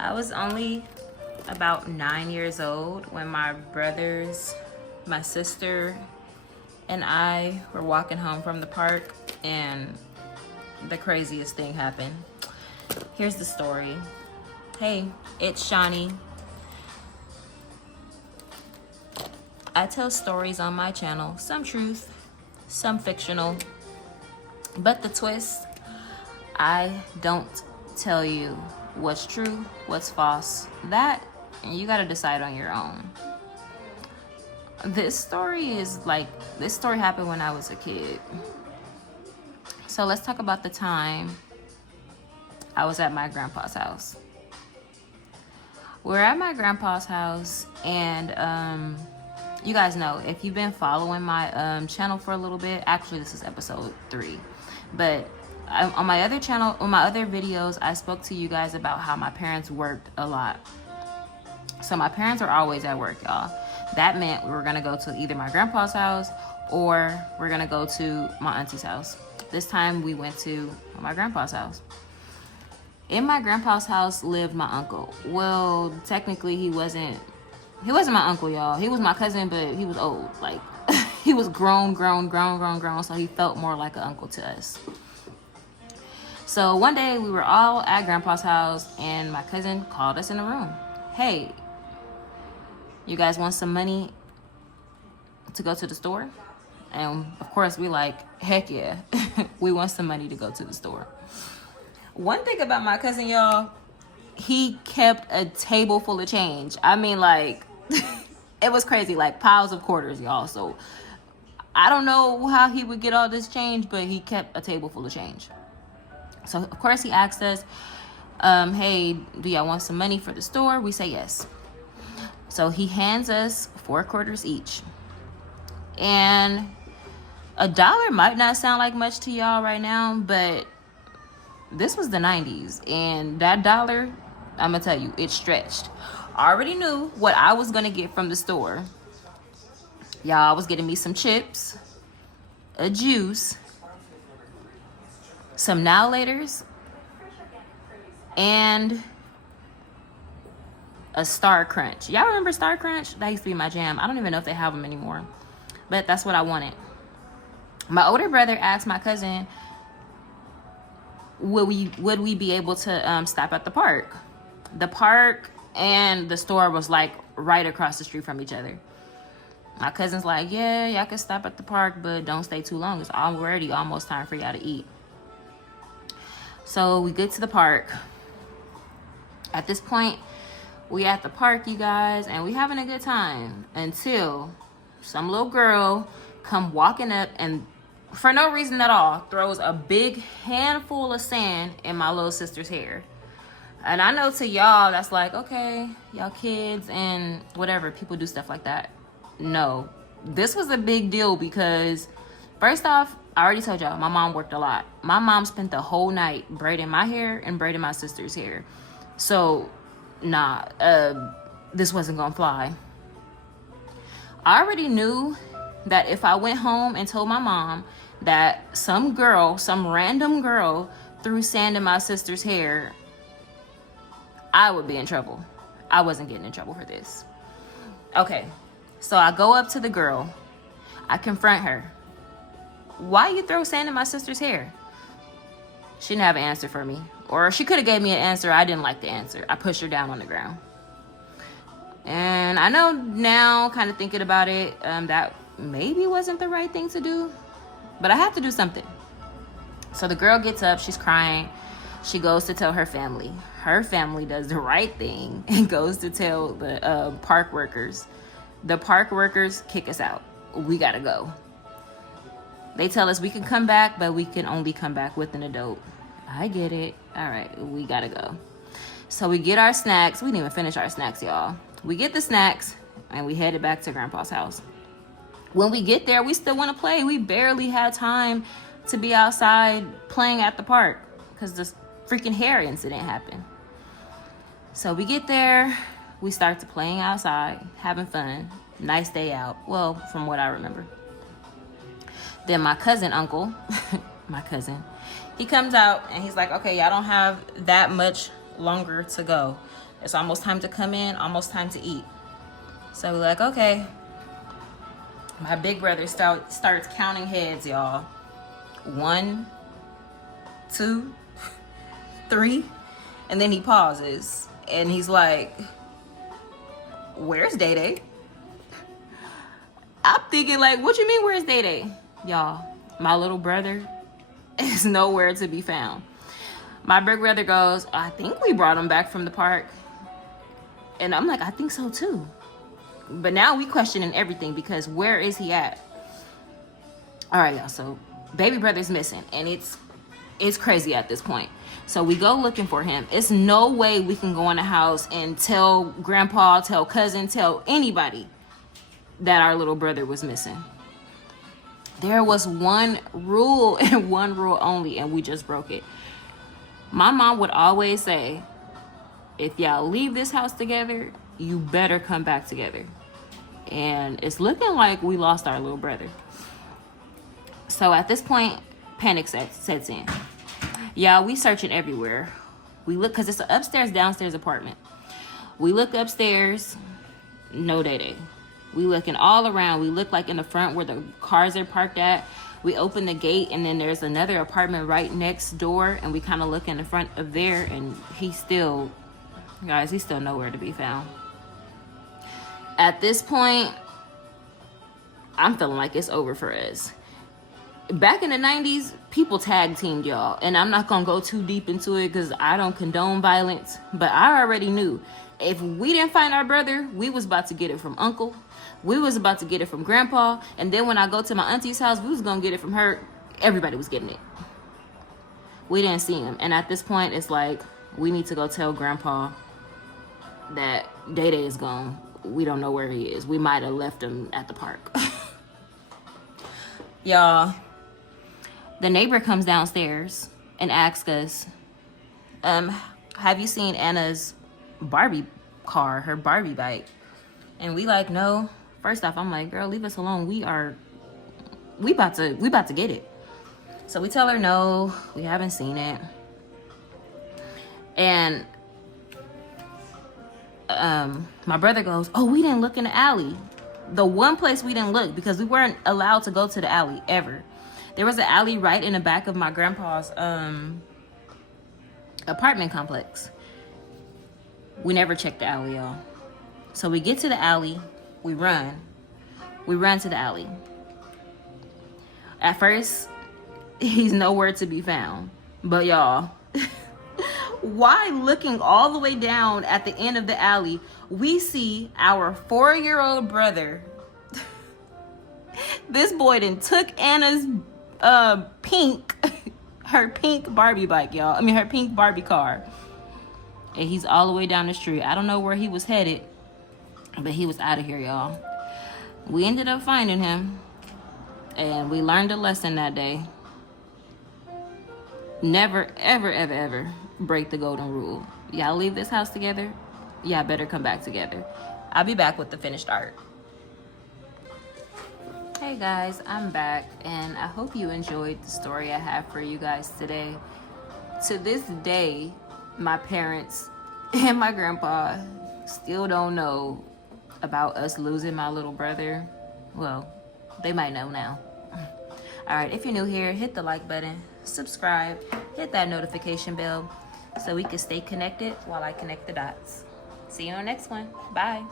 I was only about 9 years old when my brothers, my sister, and I were walking home from the park, and the craziest thing happened. Here's the story. Hey, it's Shawny. I tell stories on my channel, some truth, some fictional, but the twist, I don't tell you what's true, what's false. That you gotta decide on your own. This story happened when I was a kid. So let's talk about the time I was at my grandpa's house. We're at my grandpa's house, and you guys know, if you've been following my channel for a little bit, actually this is episode 3, but on my other channel, on my other videos, I spoke to you guys about how my parents worked a lot. So my parents are always at work, y'all. That meant we were gonna go to either my grandpa's house or we're gonna go to my auntie's house. This time we went to my grandpa's house. In my grandpa's house lived my uncle. Well, technically he wasn't my uncle, y'all. He was my cousin, but he was old. Like, he was grown, so he felt more like an uncle to us. So one day we were all at grandpa's house, and my cousin called us in the room. Hey, you guys want some money to go to the store? And of course we like, heck yeah. We want some money to go to the store. One thing about my cousin, y'all, he kept a table full of change. I mean, like, it was crazy, like piles of quarters, y'all. So I don't know how he would get all this change, but he kept a table full of change. So of course he asked us, hey, do y'all want some money for the store? We say yes. So he hands us 4 quarters each. And $1 might not sound like much to y'all right now, but this was the 90s, and that $1, I'm gonna tell you, it stretched. I already knew what I was gonna get from the store. Y'all, I was getting me some chips, a juice, some Now Laters, and a Star Crunch. Y'all remember Star Crunch? That used to be my jam. I don't even know if they have them anymore, but that's what I wanted. My older brother asked my cousin, would we be able to stop at the park? The park and the store was like right across the street from each other. My cousin's like, yeah, y'all can stop at the park, but don't stay too long. It's already almost time for y'all to eat. So we get to the park. At this point, we at the park, you guys, and we having a good time until some little girl come walking up and, for no reason at all, throws a big handful of sand in my little sister's hair. And I know to y'all that's like, okay, y'all kids and whatever, people do stuff like that. No, this was a big deal because, first off, I already told y'all, my mom worked a lot. My mom spent the whole night braiding my hair and braiding my sister's hair. So, nah, this wasn't gonna fly. I already knew that if I went home and told my mom that some random girl threw sand in my sister's hair, I would be in trouble. I wasn't getting in trouble for this. Okay, so I go up to the girl. I confront her. Why you throw sand in my sister's hair? She didn't have an answer for me. Or she could have gave me an answer. I didn't like the answer. I pushed her down on the ground. And I know now, kind of thinking about it, that maybe wasn't the right thing to do, but I had to do something. So the girl gets up, she's crying. She goes to tell her family. Her family does the right thing and goes to tell the park workers. The park workers kick us out. We gotta go. They tell us we can come back, but we can only come back with an adult. I get it. All right, we gotta go. So we get our snacks. We didn't even finish our snacks, y'all. We get the snacks and we headed back to Grandpa's house. When we get there, we still want to play. We barely had time to be outside playing at the park because this freaking hair incident happened. So we get there, we start to playing outside, having fun. Nice day out. Well, from what I remember. Then my uncle, he comes out and he's like, okay, y'all don't have that much longer to go. It's almost time to come in, almost time to eat. So we're like, okay. My big brother starts counting heads, y'all. 1, 2, 3, and then he pauses and he's like, where's Day Day? I'm thinking like, what you mean where's Day Day? Y'all, my little brother is nowhere to be found. My big brother goes, I think we brought him back from the park. And I'm like, I think so too. But now we questioning everything because where is he at? All right, y'all, so baby brother's missing and it's crazy at this point. So we go looking for him. It's no way we can go in the house and tell grandpa, tell cousin, tell anybody that our little brother was missing. There was one rule and one rule only, and we just broke it. My mom would always say, if y'all leave this house together, you better come back together. And it's looking like we lost our little brother. So at this point, panic sets in. Y'all, we searching everywhere. We look, because it's an upstairs, downstairs apartment. We look upstairs, no Day Day. We looking all around. We look like in the front where the cars are parked at. We open the gate and then there's another apartment right next door. And we kind of look in the front of there and he's still nowhere to be found. At this point, I'm feeling like it's over for us. Back in the 90s, people tag teamed, y'all. And I'm not going to go too deep into it because I don't condone violence. But I already knew if we didn't find our brother, we was about to get it from uncle. We was about to get it from grandpa. And then when I go to my auntie's house, we was going to get it from her. Everybody was getting it. We didn't see him. And at this point, it's like, we need to go tell grandpa that Day Day is gone. We don't know where he is. We might have left him at the park. Y'all, the neighbor comes downstairs and asks us, have you seen Anna's Barbie car, her Barbie bike? And we like, no. First off, I'm like, girl, leave us alone. We about to get it. So we tell her, no, we haven't seen it. And my brother goes, oh, we didn't look in the alley. The one place we didn't look because we weren't allowed to go to the alley ever. There was an alley right in the back of my grandpa's apartment complex. We never checked the alley, y'all. So we get to the alley, we run to the alley. At first, he's nowhere to be found. But y'all, why looking all the way down at the end of the alley, we see our 4-year-old brother. This boy done took Anna's her pink Barbie bike, y'all. I mean, her pink Barbie car. And he's all the way down the street. I don't know where he was headed, but he was out of here, y'all. We ended up finding him, and we learned a lesson that day. Never, ever, ever, ever break the golden rule. Y'all leave this house together, y'all better come back together. I'll be back with the finished art. Hey guys, I'm back, and I hope you enjoyed the story I have for you guys today. To this day, my parents and my grandpa still don't know about us losing my little brother. Well, they might know now. All right, if you're new here, hit the like button, subscribe, hit that notification bell so we can stay connected while I connect the dots. See you on the next one. Bye.